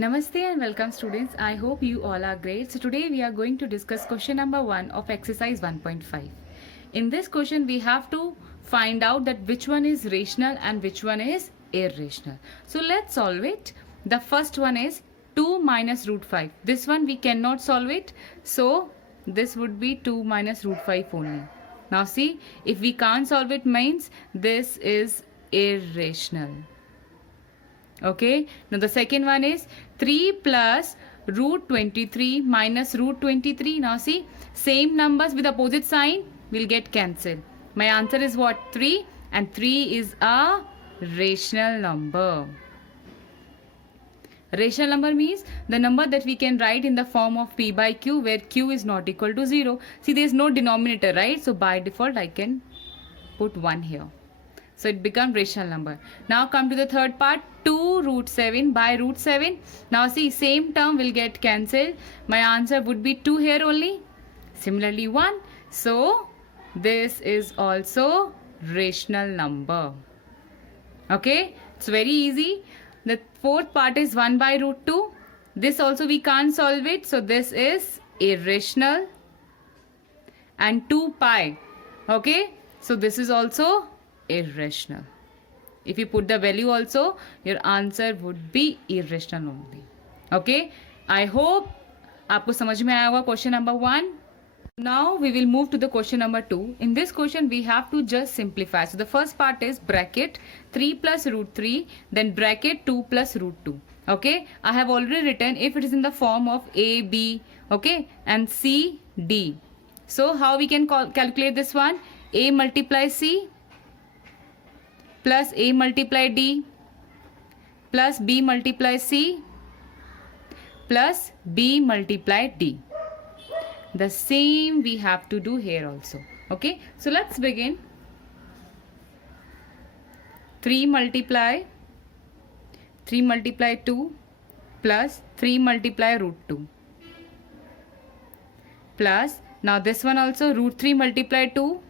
Namaste and welcome students. I hope you all are great. So today we are going to discuss question number 1 of exercise 1.5. In this question we have to find out that which one is rational and which one is irrational. So let's solve it. The first one is 2 minus root 5. This one we cannot solve it. So this would be 2 minus root 5 only. Now see, if we can't solve it means this is irrational. Okay, now the second one is 3 plus root 23 minus root 23. Now see, same numbers with opposite sign will get cancelled. My answer is what? 3, and 3 is a rational number. Rational number means the number that we can write in the form of p by q, where q is not equal to 0. See, there is no denominator, right? So by default I can put 1 here. So it becomes rational number. Now come to the third part, 2 root 7 by root 7. Now see, same term will get cancelled. My answer would be 2 here only. Similarly 1. So this is also rational number. Okay, it's very easy. The fourth part is 1 by root 2. This also we can't solve it. So this is irrational. And 2 pi. Okay, so this is also irrational. If you put the value also, your answer would be irrational only. Okay, I hope आपको समझ में आया होगा question number 1. Now we will move to the question number 2. In this question we have to just simplify. So the first part is bracket 3 plus root 3, then bracket 2 plus root 2. Okay, I have already written if it is in the form of a, b, okay, and c, d. So how we can calculate this one? A multiply c plus a multiply d plus b multiply c plus b multiply d. The same we have to do here also. Okay, so let's begin. 3 multiply 2 plus 3 multiply root 2 plus, now this one also, root 3 multiply 2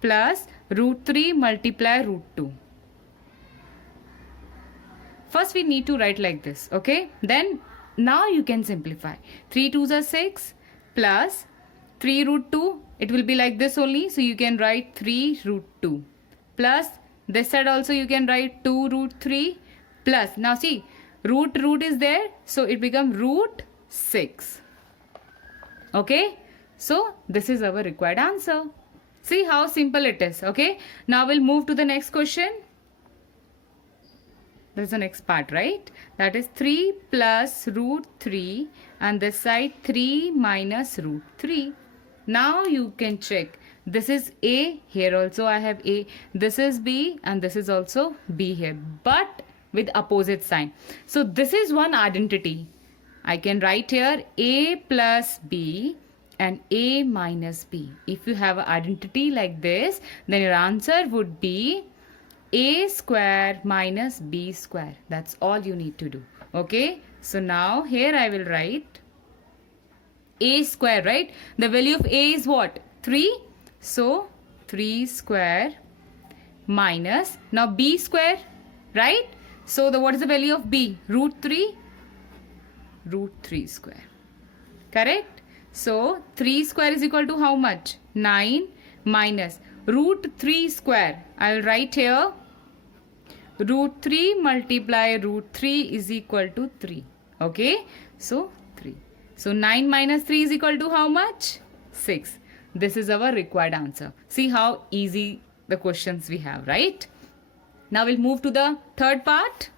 plus root 3 multiply root 2. First we need to write like this, okay? Then now you can simplify. 3 2s are 6 plus 3 root 2. It will be like this only. So you can write 3 root 2 plus this side also you can write 2 root 3 plus. Now see, root is there. So it becomes root 6. Okay? So this is our required answer. See how simple it is. Okay, now we'll move to the next question. This is the next part, right? That is 3 plus root 3 and this side 3 minus root 3. Now you can check. This is a, here also I have a. This is b and this is also b here, but with opposite sign. So this is one identity. I can write here a plus b and a minus b. If you have an identity like this, then your answer would be a square minus b square. That's all you need to do. Okay, so now here I will write a square, right? The value of a is what? 3. So 3 square minus, now b square, right? So what is the value of b? Root 3. Root 3 square. Correct? So 3 square is equal to how much? 9 minus root 3 square. I will write here root 3 multiply root 3 is equal to 3. Okay, so 3. So 9 minus 3 is equal to how much? 6. This is our required answer. See how easy the questions we have, right? Now we'll move to the third part.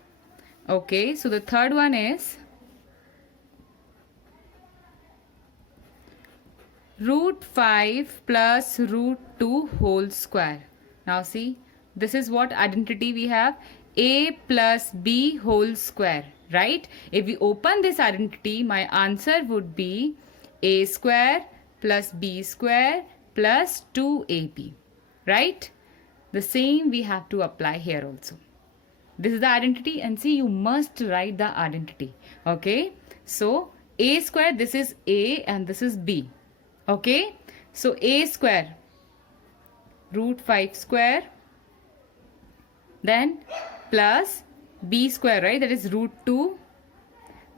Okay, so the third one is root 5 plus root 2 whole square. Now see, this is what identity we have, a plus b whole square, right? If we open this identity, my answer would be a square plus b square plus 2ab, right? The same we have to apply here also. This is the identity and see, you must write the identity. Okay, so a square, this is a and this is b. Okay, so a square root 5 square then plus b square, right? That is root 2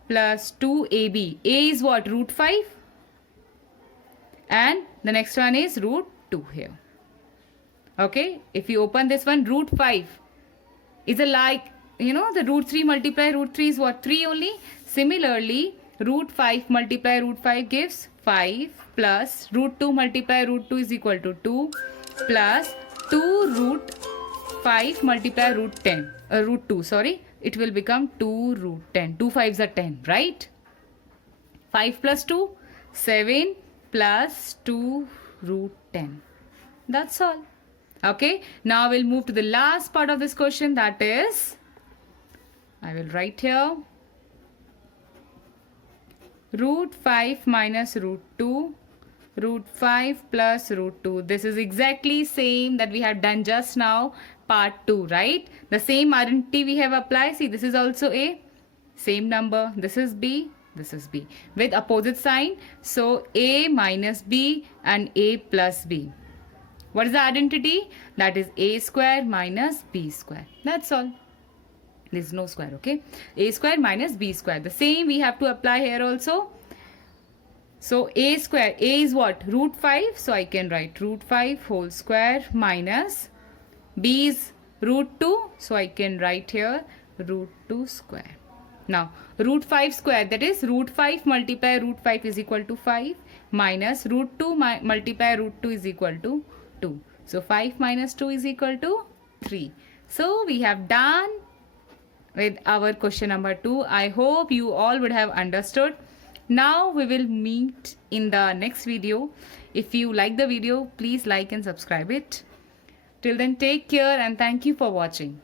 plus 2ab. A is what? Root 5. And the next one is root 2 here. Okay, if you open this one, root 5 is a like, the root 3 multiply root 3 is what? 3 only. Similarly, root 5 multiply root 5 gives 5 plus root 2 multiply root 2 is equal to 2 plus 2 root 5 multiply root 10, root 2, sorry. It will become 2 root 10. 2 5s are 10, right? 5 plus 2, 7 plus 2 root 10. That's all. Okay, now we'll move to the last part of this question, that is, I will write here, root 5 minus root 2, root 5 plus root 2. This is exactly same that we had done just now, part 2, right? The same identity we have applied. See, this is also A, same number. This is B, this is B with opposite sign. So A minus B and A plus B. What is the identity? That is A square minus B square. That's all. There is no square, okay? A square minus B square. The same we have to apply here also. So A square, A is what? Root 5. So I can write root 5 whole square minus B is root 2. So I can write here root 2 square. Now root 5 square, that is root 5 multiply root 5 is equal to 5 minus root 2 multiply root 2 is equal to 2. So 5 minus 2 is equal to 3. So we have done with our question number 2. I hope you all would have understood. Now we will meet in the next video. If you like the video, please like and subscribe it. Till then, take care and thank you for watching.